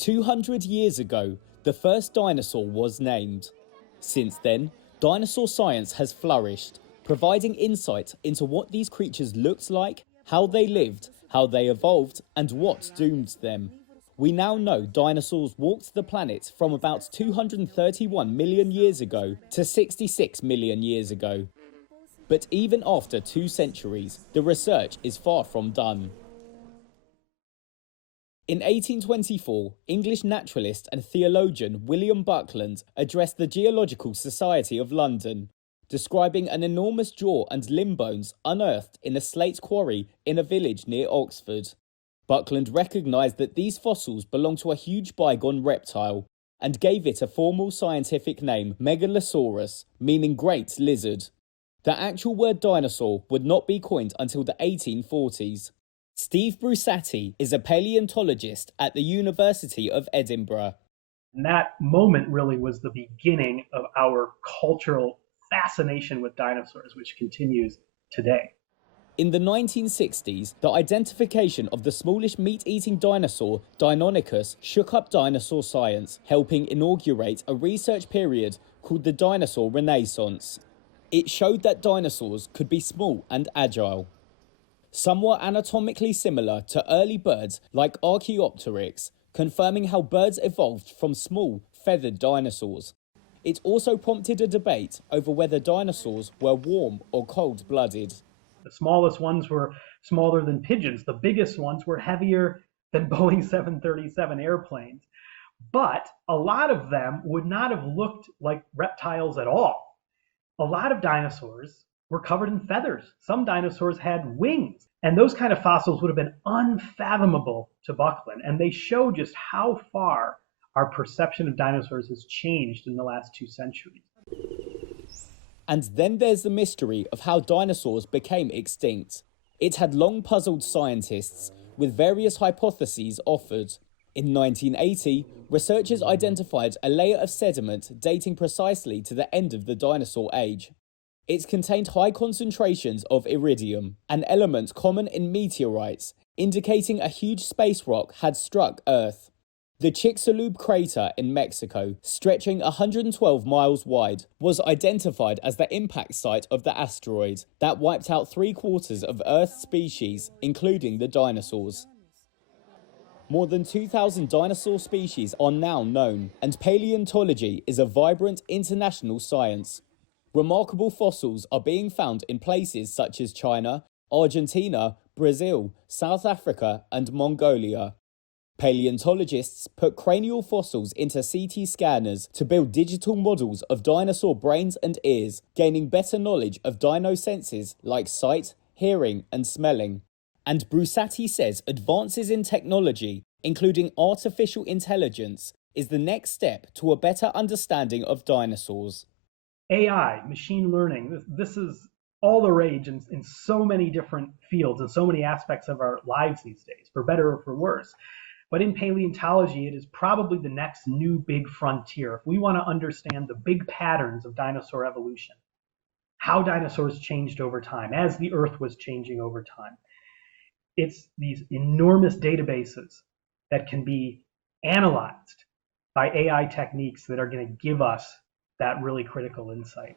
200 years ago, the first dinosaur was named. Since then, dinosaur science has flourished, providing insight into what these creatures looked like, how they lived, how they evolved, and what doomed them. We now know dinosaurs walked the planet from about 231 million years ago to 66 million years ago. But even after 2 centuries, the research is far from done. In 1824, English naturalist and theologian William Buckland addressed the Geological Society of London, describing an enormous jaw and limb bones unearthed in a slate quarry in a village near Oxford. Buckland recognised that these fossils belonged to a huge bygone reptile and gave it a formal scientific name, Megalosaurus, meaning great lizard. The actual word dinosaur would not be coined until the 1840s. Steve Brusatte is a paleontologist at the University of Edinburgh. And that moment really was the beginning of our cultural fascination with dinosaurs, which continues today. In the 1960s, the identification of the smallish meat-eating dinosaur, Deinonychus, shook up dinosaur science, helping inaugurate a research period called the Dinosaur Renaissance. It showed that dinosaurs could be small and agile. Some were anatomically similar to early birds like Archaeopteryx, confirming how birds evolved from small, feathered dinosaurs. It also prompted a debate over whether dinosaurs were warm or cold-blooded. The smallest ones were smaller than pigeons. The biggest ones were heavier than Boeing 737 airplanes. But a lot of them would not have looked like reptiles at all. A lot of dinosaurs were covered in feathers. Some dinosaurs had wings. And those kind of fossils would have been unfathomable to Buckland. And they show just how far our perception of dinosaurs has changed in the last 2 centuries. And then there's the mystery of how dinosaurs became extinct. It had long puzzled scientists, with various hypotheses offered. In 1980, researchers identified a layer of sediment dating precisely to the end of the dinosaur age. It contained high concentrations of iridium, an element common in meteorites, indicating a huge space rock had struck Earth. The Chicxulub crater in Mexico, stretching 112 miles wide, was identified as the impact site of the asteroid that wiped out 3/4 of Earth's species, including the dinosaurs. More than 2,000 dinosaur species are now known, and paleontology is a vibrant international science. Remarkable fossils are being found in places such as China, Argentina, Brazil, South Africa, and Mongolia. Paleontologists put cranial fossils into CT scanners to build digital models of dinosaur brains and ears, gaining better knowledge of dino senses like sight, hearing, and smelling. And Brusatte says advances in technology, including artificial intelligence, is the next step to a better understanding of dinosaurs. AI, machine learning, this is all the rage in so many different fields and so many aspects of our lives these days, for better or for worse. But in paleontology, it is probably the next new big frontier. If we want to understand the big patterns of dinosaur evolution, how dinosaurs changed over time, as the Earth was changing over time, it's these enormous databases that can be analyzed by AI techniques that are going to give us that really critical insight.